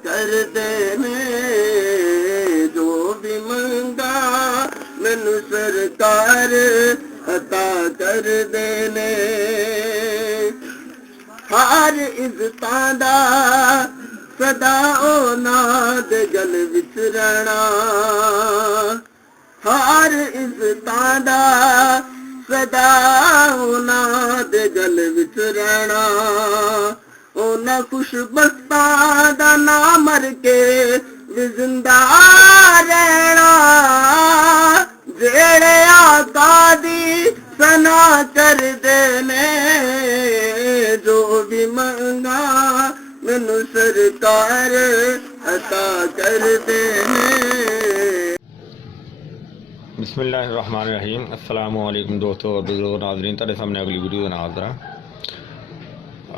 कर देने जो भी मंगा मैनू सरकार अता कर देने। हर इज्जतां दा सदा ओना दे गल विच रहना, हर इज्जतां दा सदा ओना दे गल विच रहना। ओना खुशबख्तां दा ना मर के भी जिंदा रहना, जेड़े आका दी सना कर देने जो भी मंगा मैनू सरकार अता कर देने। बिस्मिल्लाहिर्रहमानिर्रहीम। अस्सलामु अलैकुम दोस्तों और बुजुर्ग नाज़रीन, तेरे सामने अगली वीडियो का हाज़र है।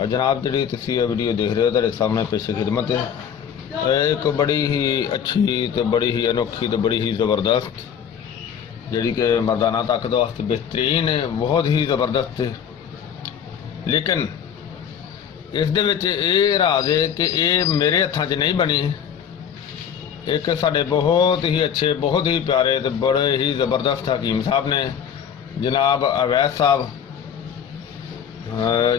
जनाब जी तुसी वीडियो देख रहे हो तेरे सामने पेश खिदमत है एक बड़ी ही अच्छी तो बड़ी ही अनोखी तो बड़ी ही ज़बरदस्त जी कि मर्दाना ताकत वास्ते बेहतरीन है, बहुत ही ज़बरदस्त है। लेकिन इस दे विच ये राज है कि ये मेरे हत्थां च नहीं बनी। एक साडे बहुत ही अच्छे बहुत ही प्यारे तो बड़े ही ज़बरदस्त हकीम साहब ने जनाब अवैस साहब,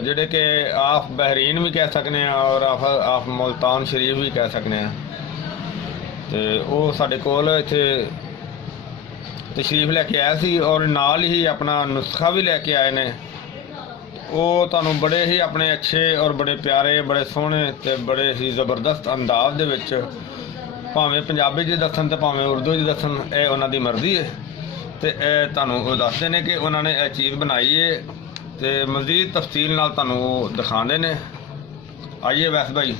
जिहड़े कि आप बहरीन भी कह सकते हैं और आप मुल्तान शरीफ भी कह सकते हैं। तो वो साडे कोल इत्थे तशरीफ लैके आए सी और नाल ही अपना नुस्खा भी लैके आए ने। वो तुहानू बड़े ही अपने अच्छे और बड़े प्यारे बड़े सोहने ते बड़े ही ज़बरदस्त अंदाज दे विच भावें पंजाबी च दसन तो भावें उर्दू च दसन, यह उन्हां दी मर्जी है। तो तुहानू दसदे ने कि उन्होंने यह चीज़ बनाई है तो मज़ीद तफसील नाल तुहानू दिखाते ने। आइए वैस भाई।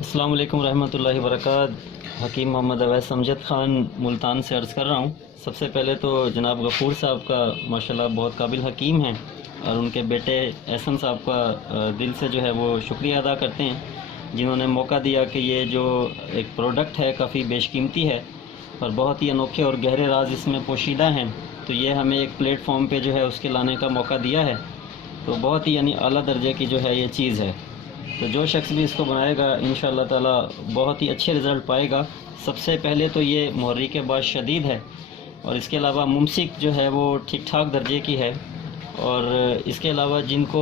अस्सलाम वालेकुम रहमतुल्लाहि व बरकातहू। हकीम मोहम्मद अवैस अमजद ख़ान मुल्तान से अर्ज़ कर रहा हूँ। सबसे पहले तो जनाब गफ़ूर साहब का माशाल्लाह बहुत काबिल हकीम हैं और उनके बेटे एहसन साहब का दिल से जो है वो शुक्रिया अदा करते हैं जिन्होंने मौका दिया कि ये जो एक प्रोडक्ट है काफ़ी बेशकीमती है और बहुत ही अनोखे और गहरे राज इसमें पोशीदा हैं। तो ये हमें एक प्लेटफॉर्म पे जो है उसके लाने का मौका दिया है। तो बहुत ही यानी आला दर्जे की जो है ये चीज़ है। तो जो शख्स भी इसको बनाएगा इंशाअल्लाह ताला बहुत ही अच्छे रिज़ल्ट पाएगा। सबसे पहले तो ये मुहर्रिक बात शदीद है और इसके अलावा मुमसिक जो है वो ठीक ठाक दर्जे की है। और इसके अलावा जिनको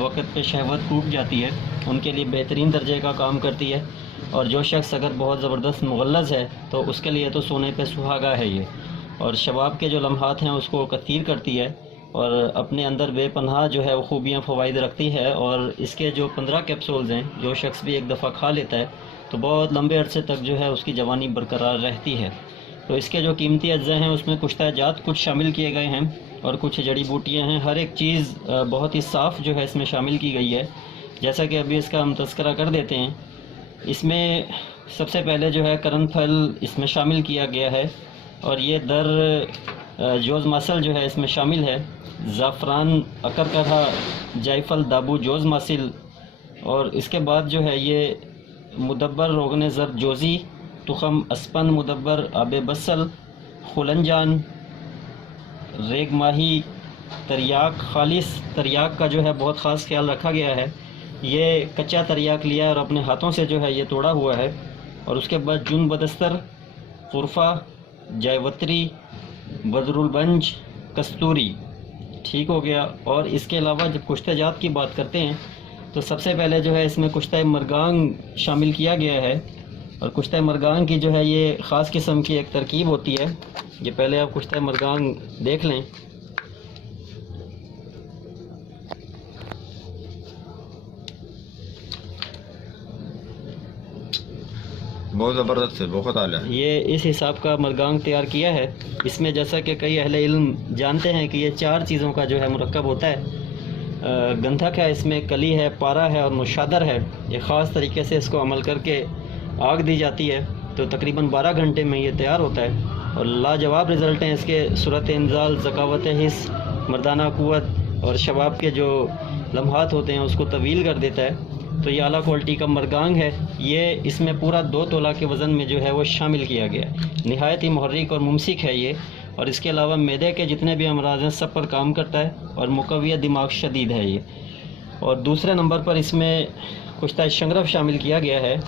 वक़्त पे शहवत टूट जाती है उनके लिए बेहतरीन दर्जे का काम करती है। और जो शख्स अगर बहुत ज़बरदस्त मुग़ल्लज़ है तो उसके लिए तो सोने पे सुहागा है ये। और शबाब के जो लम्हात हैं उसको कसीर करती है और अपने अंदर बेपनाह जो है वो खूबियाँ फ़वाइद रखती है। और इसके जो 15 कैप्सूल्स हैं जो शख्स भी एक दफ़ा खा लेता है तो बहुत लंबे अरसे तक जो है उसकी जवानी बरकरार रहती है। तो इसके जो कीमती अज्जा हैं उसमें कुछ ताजात कुछ शामिल किए गए हैं और कुछ जड़ी बूटियाँ हैं। हर एक चीज़ बहुत ही साफ़ जो है इसमें शामिल की गई है। जैसा कि अभी इसका हम तज़किरा कर देते हैं। इसमें सबसे पहले जो है करनफल इसमें शामिल किया गया है और ये दर जोज़ मासल जो है इसमें शामिल है। ज़ाफ़रान अकरकरा जायफल दाबू जोज़ मासिल और इसके बाद जो है ये मुदब्बर रोगन ज़र जोज़ी तुखम अस्पन मुदब्बर आब बसल खुलनजान रेग माही तरियाक खालिस तरियाक का जो है बहुत ख़ास ख्याल रखा गया है। ये कच्चा तरियाक लिया और अपने हाथों से जो है ये तोड़ा हुआ है। और उसके बाद जुन बदस्तर कुरफ़ा जायवत्री बदरुलबंज कस्तूरी ठीक हो गया। और इसके अलावा जब कुश्तेजात की बात करते हैं तो सबसे पहले जो है इसमें कुश्ते मरगांग शामिल किया गया है। और कुश्ते मरगांग की जो है ये ख़ास किस्म की एक तरकीब होती है। ये पहले आप कुश्ते मरगांग देख लें। बहुत ज़बरदस्त है, बहुत आला है। ये इस हिसाब का मरगांग तैयार किया है। इसमें जैसा कि कई अहले इल्म जानते हैं कि ये 4 चीज़ों का जो है मुरक्कब होता है। गंधक है, इसमें कली है, पारा है और मुशादर है। ये ख़ास तरीके से इसको अमल करके आग दी जाती है तो तकरीबन 12 घंटे में ये तैयार होता है और लाजवाब रिज़ल्ट हैं इसके। सूरत इंजाल ज़कावत हिस्स मर्दाना क़ुव्वत और शबाब के जो लम्हात होते हैं उसको तवील कर देता है। तो ये आला क्वालिटी का मरगांग है। ये इसमें पूरा 2 तोला के वज़न में जो है वो शामिल किया गया है। नहायत ही मुहर्रिक और मुमसिक है ये। और इसके अलावा मैदे के जितने भी अमराज हैं सब पर काम करता है और मुकव्वियत दिमाग शदीद है ये। और दूसरे नंबर पर इसमें कुश्ता शंगरफ शामिल किया गया है।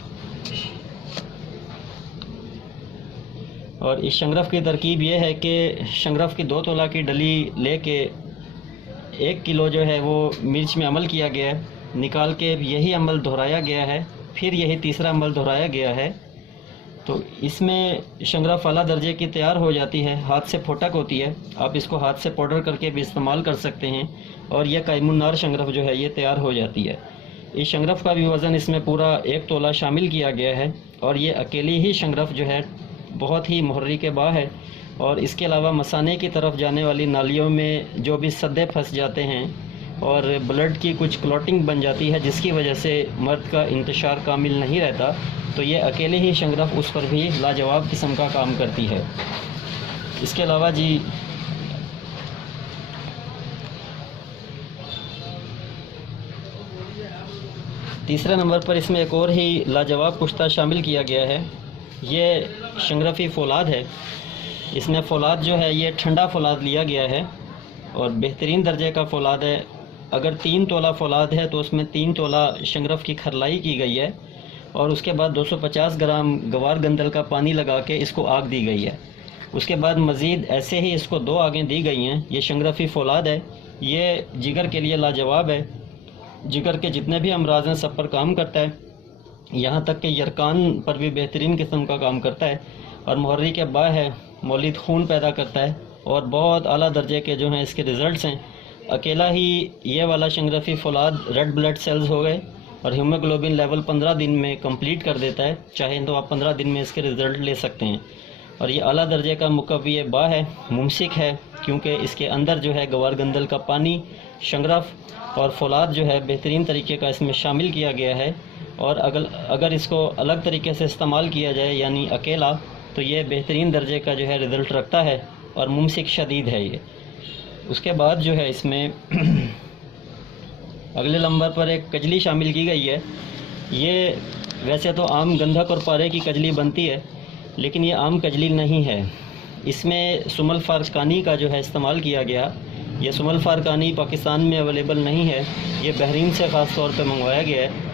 और इस शंगरफ की तरकीब ये है कि शंगरफ की 2 तोला की डली लेके 1 किलो जो है वो मिर्च में अमल किया गया है, निकाल के यही अमल दोहराया गया है, फिर यही तीसरा अमल दोहराया गया है। तो इसमें शंगरफ आला दर्जे की तैयार हो जाती है, हाथ से फोटक होती है। आप इसको हाथ से पाउडर करके भी इस्तेमाल कर सकते हैं और यह कायमुन्नार शंगरफ जो है ये तैयार हो जाती है। इस शंगरफ का भी वज़न इसमें पूरा 1 तोला शामिल किया गया है और ये अकेली ही शंगरफ जो है बहुत ही मुहर्री के बा है। और इसके अलावा मसाने की तरफ जाने वाली नालियों में जो भी सद्दे फंस जाते हैं और ब्लड की कुछ क्लॉटिंग बन जाती है जिसकी वजह से मर्द का इंतशार कामिल नहीं रहता, तो ये अकेले ही शंगरफ उस पर भी लाजवाब किस्म का काम करती है। इसके अलावा जी तीसरे नंबर पर इसमें एक और ही लाजवाब कुश्ता शामिल किया गया है। ये शंगरफी फौलाद है। इसमें फौलाद जो है ये ठंडा फौलाद लिया गया है और बेहतरीन दर्जे का फौलाद है। अगर 3 तोला फौलाद है तो उसमें 3 तोला शंगरफ की खरलाई की गई है और उसके बाद 250 ग्राम गवार गंदल का पानी लगा के इसको आग दी गई है। उसके बाद मज़ीद ऐसे ही इसको 2 आगें दी गई हैं। ये शंगरफी फौलाद है, ये जिगर के लिए लाजवाब है। जिगर के जितने भी अमराज हैं सब पर काम करता है, यहाँ तक कि यरकान पर भी बेहतरीन किस्म का काम करता है और मुहर्री के बा है, मौलिद खून पैदा करता है और बहुत आला दर्जे के जो हैं इसके रिज़ल्ट्स हैं। अकेला ही ये वाला शंगरफी फौलाद रेड ब्लड सेल्स हो गए और हीमोग्लोबिन लेवल 15 दिन में कंप्लीट कर देता है। चाहे तो आप 15 दिन में इसके रिज़ल्ट ले सकते हैं। और ये आला दर्जे का मुकव्वी बा है, मुमसिक है, क्योंकि इसके अंदर जो है गवार गंदल का पानी, शंगरफ और फौलाद जो है बेहतरीन तरीके का इसमें शामिल किया गया है। और अगर इसको अलग तरीके से इस्तेमाल किया जाए यानी अकेला, तो ये बेहतरीन दर्जे का जो है रिज़ल्ट रखता है और मुमसिक शदीद है ये। उसके बाद जो है इसमें अगले नंबर पर एक कजली शामिल की गई है। ये वैसे तो आम गंधक और पारे की कजली बनती है, लेकिन ये आम कजली नहीं है। इसमें सुमल फारकानी का जो है इस्तेमाल किया गया। ये सुमल फारकानी पाकिस्तान में अवेलेबल नहीं है, ये बहरीन से ख़ास तौर पे मंगवाया गया है।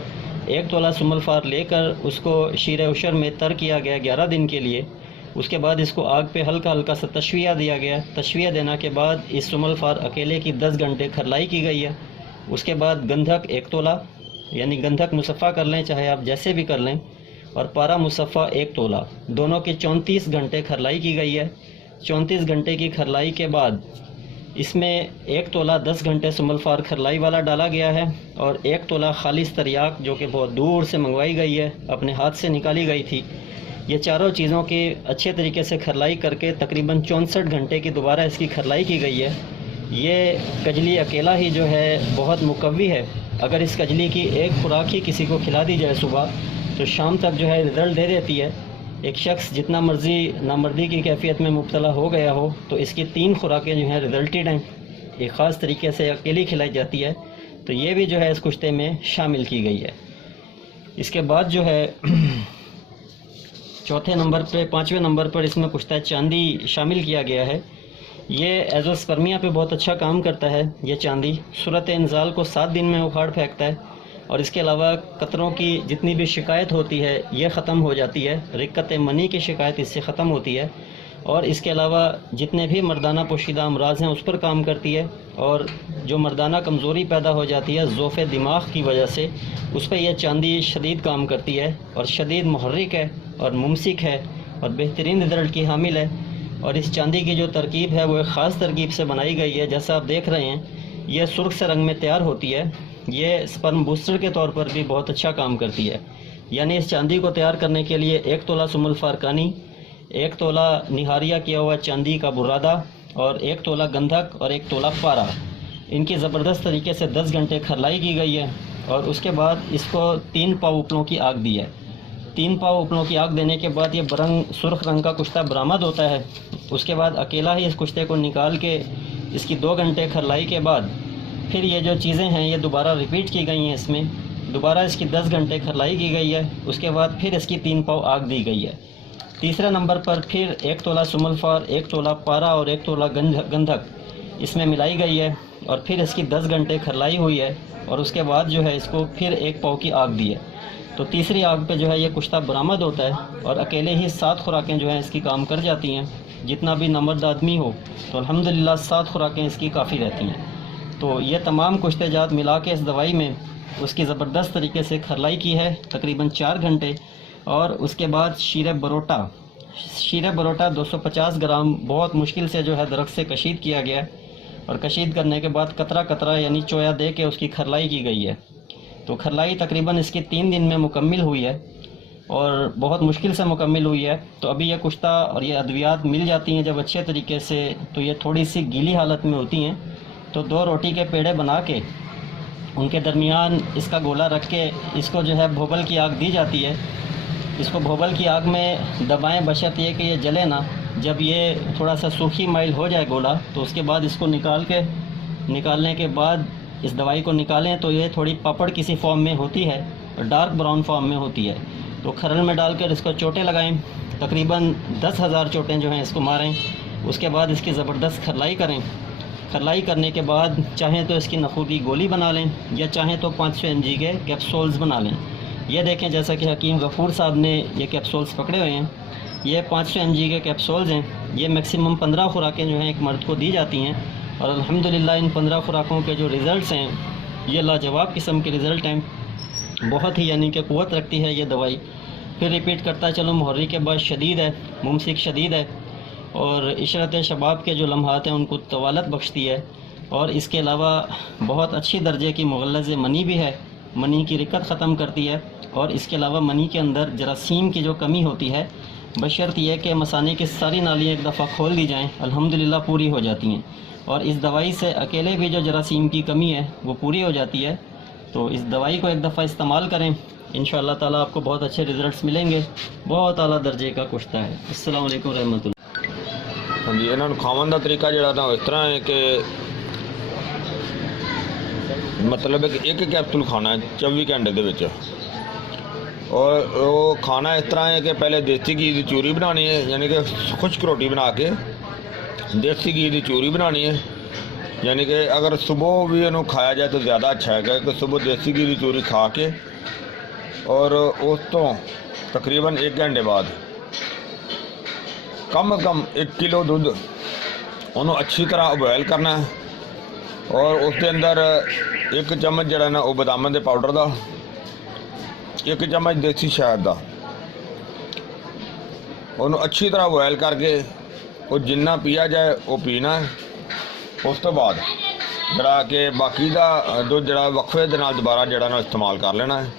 1 तोला सुमल फार लेकर उसको शीर उशर में तर किया गया 11 दिन के लिए। उसके बाद इसको आग पे हल्का हल्का सा तशविया दिया गया। तशविया देने के बाद इस सुमल फार अकेले की 10 घंटे खरलाई की गई है। उसके बाद गंधक 1 तोला, यानी गंधक मुसफ़ा कर लें चाहे आप जैसे भी कर लें, और पारा मुसफ़ा 1 तोला, दोनों के 34 घंटे खरलाई की गई है। 34 घंटे की खरलाई के बाद इसमें 1 तोला 10 घंटे सुमल फार खरलाई वाला डाला गया है और 1 तोला खालिस तरियाक जो कि बहुत दूर से मंगवाई गई है, अपने हाथ से निकाली गई थी। ये चारों चीज़ों की अच्छे तरीके से खरलाई करके तकरीबन 64 घंटे की दोबारा इसकी खरलाई की गई है। ये कजली अकेला ही जो है बहुत मुकव्वी है। अगर इस कजली की एक खुराक ही किसी को खिला दी जाए सुबह, तो शाम तक जो है रिज़ल्ट दे देती है। एक शख्स जितना मर्ज़ी नामर्दी की कैफियत में मुब्तला हो गया हो, तो इसकी 3 खुराकें जो हैं रिज़ल्टेड हैं। एक ख़ास तरीके से अकेली खिलाई जाती है, तो ये भी जो है इस कुश्ते में शामिल की गई है। इसके बाद जो है चौथे नंबर पे 5वें नंबर पर इसमें कुश्ता चांदी शामिल किया गया है। ये एज़ोस्पर्मिया पे बहुत अच्छा काम करता है। ये चांदी सूरत इंजाल को 7 दिन में उखाड़ फेंकता है और इसके अलावा कतरों की जितनी भी शिकायत होती है ये ख़त्म हो जाती है। रिक्कत मनी की शिकायत इससे ख़त्म होती है और इसके अलावा जितने भी मर्दाना पोशीदा अमराज हैं उस पर काम करती है। और जो मर्दाना कमज़ोरी पैदा हो जाती है ज़ोफ़े दिमाग की वजह से, उस पर यह चांदी शदीद काम करती है और शदीद मुहर्रिक है और मुमसिक है और बेहतरीन रिज़ल्ट की हामिल है। और इस चांदी की जो तरकीब है वो एक ख़ास तरकीब से बनाई गई है। जैसा आप देख रहे हैं ये सुर्ख से रंग में तैयार होती है। ये स्पर्म बूस्टर के तौर पर भी बहुत अच्छा काम करती है। यानी इस चांदी को तैयार करने के लिए 1 तोला सुमुल फारकानी, 1 तोला निहारिया किया हुआ चांदी का बुरादा और 1 तोला गंधक और 1 तोला पारा, इनकी ज़बरदस्त तरीके से 10 घंटे खरलाई की गई है। और उसके बाद इसको 3 पाव उपलों की आग दी है। 3 पाव उपलों की आग देने के बाद ये बरंग सुर्ख रंग का कुश्ता बरामद होता है। उसके बाद अकेला ही इस कुश्ते को निकाल के इसकी 2 घंटे खरलाई के बाद फिर ये जो चीज़ें हैं ये दोबारा रिपीट की गई हैं। इसमें दोबारा इसकी 10 घंटे खरलाई की गई है। उसके बाद फिर इसकी 3 पाव आग दी गई है। तीसरे नंबर पर फिर 1 तोला सुमल फार, 1 तोला पारा और 1 तोला गंधक इसमें मिलाई गई है और फिर इसकी 10 घंटे खरलाई हुई है। और उसके बाद जो है इसको फिर 1 पाव की आग दी है। तो तीसरी आग पे जो है ये कुश्ता बरामद होता है और अकेले ही 7 खुराकें जो हैं इसकी काम कर जाती हैं। जितना भी नमर्द आदमी हो तो अल्हम्दुलिल्लाह 7 खुराकें इसकी काफ़ी रहती हैं। तो ये तमाम कुश्तेजात मिला के इस दवाई में उसकी ज़बरदस्त तरीके से खरलाई की है तकरीबन 4 घंटे। और उसके बाद शीर बरोटा 250 ग्राम बहुत मुश्किल से जो है दरख्त से कशीद किया गया है और कशीद करने के बाद कतरा कतरा यानी चोया दे के उसकी खरलाई की गई है। तो खरलाई तकरीबन इसकी 3 दिन में मुकम्मिल हुई है और बहुत मुश्किल से मुकम्मिल हुई है। तो अभी ये कुश्ता और ये अद्वियात मिल जाती हैं जब अच्छे तरीके से, तो ये थोड़ी सी गीली हालत में होती हैं। तो 2 रोटी के पेड़े बना के उनके दरमियान इसका गोला रख के इसको जो है भोबल की आग दी जाती है। इसको भोबल की आग में दबाएं बशर्त ये कि ये जले ना। जब ये थोड़ा सा सूखी माइल हो जाए गोला तो उसके बाद इसको निकालने के बाद इस दवाई को निकालें तो ये थोड़ी पापड़ किसी फॉर्म में होती है और डार्क ब्राउन फॉर्म में होती है। तो खरल में डालकर इसको चोटें लगाएं, तकरीबन 10,000 चोटें जो हैं इसको मारें। उसके बाद इसकी ज़बरदस्त खरलाई करें। खरलाई करने के बाद चाहें तो इसकी नखूदी गोली बना लें या चाहें तो 500 mg के कैप्सूल्स बना लें। ये देखें जैसा कि हकीम गफूर साहब ने ये कैप्सूल्स पकड़े हुए हैं, ये 500 mg के कैप्सूल्स हैं। ये मैक्सिमम 15 खुराकें जो हैं एक मर्द को दी जाती हैं और अल्हम्दुलिल्लाह इन 15 खुराकों के जो रिज़ल्ट्स हैं ये लाजवाब किस्म के रिज़ल्ट हैं। बहुत ही यानी कि क़ुव्वत रखती है ये दवाई। फिर रिपीट करता चलो, मुहर्रिक के बाद शदीद है, मुमसिक शदीद है और इशरत शबाब के जो लम्हात हैं उनको तवालत बख्शती है। और इसके अलावा बहुत अच्छी दर्जे की मुग़ल्लज़ मनी भी है, मनी की रिकत ख़त्म करती है। और इसके अलावा मनी के अंदर जरासीम की जो कमी होती है बशर्त यह कि मसाने की सारी नालियाँ एक दफ़ा खोल दी जाएँ, अल्हम्दुलिल्लाह पूरी हो जाती हैं। और इस दवाई से अकेले भी जो जरासीम की कमी है वो पूरी हो जाती है। तो इस दवाई को एक दफ़ा इस्तेमाल करें, इंशाअल्लाह ताला आपको बहुत अच्छे रिज़ल्ट्स मिलेंगे। बहुत आला दर्जे का कुश्ता है। अस्सलाम वालेकुम रहमतुल्लाह। हाँ जी, इन्होंने खावन का तरीका जड़ा ना इस तरह है कि मतलब है कि एक कैप्सूल खाना है 24 घंटे दे विच। और वो खाना इस तरह है कि पहले देसी घी की चूरी बनानी है, यानी कि खुश्क रोटी बना के देसी घी की चूरी बनानी है। यानी कि अगर सुबह भी इन्हों खाया जाए तो ज़्यादा अच्छा है कि सुबह देसी घी की चूरी खा के और उस तो तकरीबन 1 घंटे बाद कम अज़ कम 1 किलो दूध उन्होंने अच्छी तरह बॉयल करना है। और उसके अंदर 1 चम्मच जड़ा ना वो बदाम के पाउडर का, 1 चम्मच देसी शहद का, उन्होंने अच्छी तरह बॉयल करके वो जिन्ना पिया जाए वो पीना है। उस तो बाद जड़ा कि बाकी का दुध जड़ा वक्फे दे नाल दोबारा जड़ा ना इस्तेमाल कर लेना है।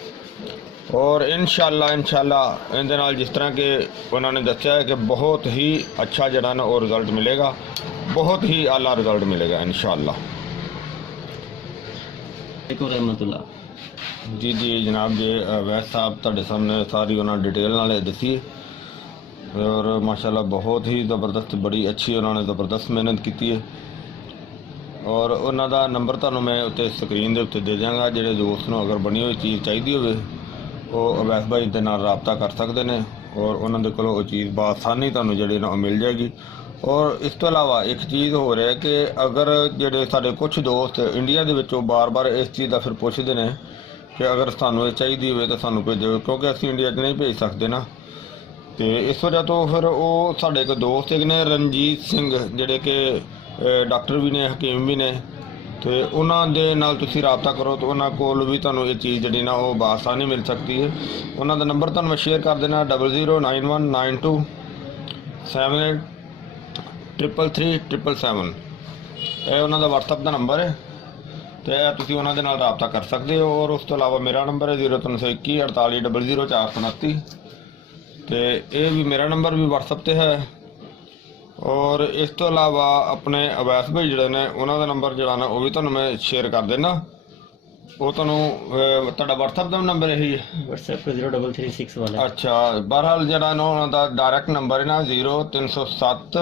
और इंशाअल्लाह इनदे नाल जिस तरह के उन्होंने दस्या है कि बहुत ही अच्छा जड़ा ना वो रिज़ल्ट मिलेगा, बहुत ही आला रिज़ल्ट मिलेगा इंशाअल्लाह। रहमतुल्लाह। जी जनाब जी, वैस साहब तुहाडे सामने सारी उन्होंने डिटेल नाल दसी और माशाल्लाह बहुत ही ज़बरदस्त, बड़ी अच्छी उन्होंने ज़बरदस्त मेहनत की है। और उन्हों का नंबर तुहानूं मैं उत्ते स्क्रीन के उत्ते दे देंगा। जिहड़े दोस्त नूं अगर बनी हुई चीज़ चाहिए होवे वो अवैस भाई दे नाल राबता कर सकते हैं और उन्होंने कोलों वो चीज़ बआसानी तुहानूं जिहड़ी ना मिल जाएगी। और इस तो अलावा एक चीज़ हो रहा है कि अगर जिहड़े साडे कुछ दोस्त इंडिया दे विचों बार बार इस चीज़ का फिर पुछदे ने कि अगर सानूं चाहिए होवे तो सानूं भेजो, क्योंकि असीं इंडिया च नहीं भेज सकते ना। तो इस वजह तो फिर वो साढ़े एक दोस्त एक ने रणजीत सिंह जिहड़े कि डॉक्टर भी ने, हकीम भी ने, तो उन्होंने नाल तुसीं राबता करो तो उन्होंने कोल भी तुहानूं ये चीज़ जिहड़ी ना वो बआसानी मिल सकती है। उन्हों का नंबर तुहानूं मैं शेयर कर देना 009192 78 333 777। यह उन्हों का व्हाट्सअप का नंबर है, तो तुसीं उन्हों दे नाल राबता कर सकते हो। और उस तो अलावा मेरा नंबर है 0321 48 00 429, तो ये भी मेरा नंबर भी व्हाट्सअप पे है। और इस तो अलावा अपने अवैस भाई जोड़े ने उन्होंने नंबर जोड़ा ना वो भी तुहानूं मैं शेयर कर देना। वो तुहानूं तुहाडा व्हाट्सअप का नंबर यही है, व्हाट्सएप 0336 वाला। अच्छा, बहरहाल जोड़ा ना उन्होंने डायरैक्ट नंबर है ना 0307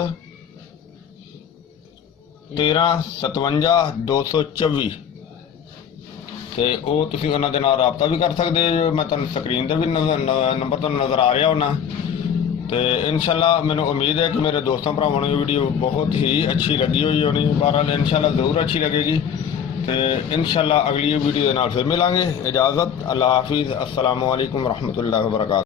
13 57 224, तो वो तुसीं उन्हां दे नाल राबता भी कर सकते हो। मैं तुहानूं स्क्रीन पर भी नंबर तुहानूं नज़र आ रहा होना। तो इंशाल्लाह मैंने उम्मीद है कि मेरे दोस्तों भरावां नूं वीडियो बहुत ही अच्छी लगी हुई होनी। बहरहाल इंशाल्लाह ज़रूर अच्छी लगेगी। ਤੇ ਇਨਸ਼ਾਅੱਲਾ ਅਗਲੀ ਵੀਡੀਓ ਦੇ ਨਾਲ ਫਿਰ ਮਿਲਾਂਗੇ। ਇਜਾਜ਼ਤ, ਅੱਲਾ ਹਾਫਿਜ਼, अस्सलाम वालेकुम रहमतुल्लाहि व बरकातहू।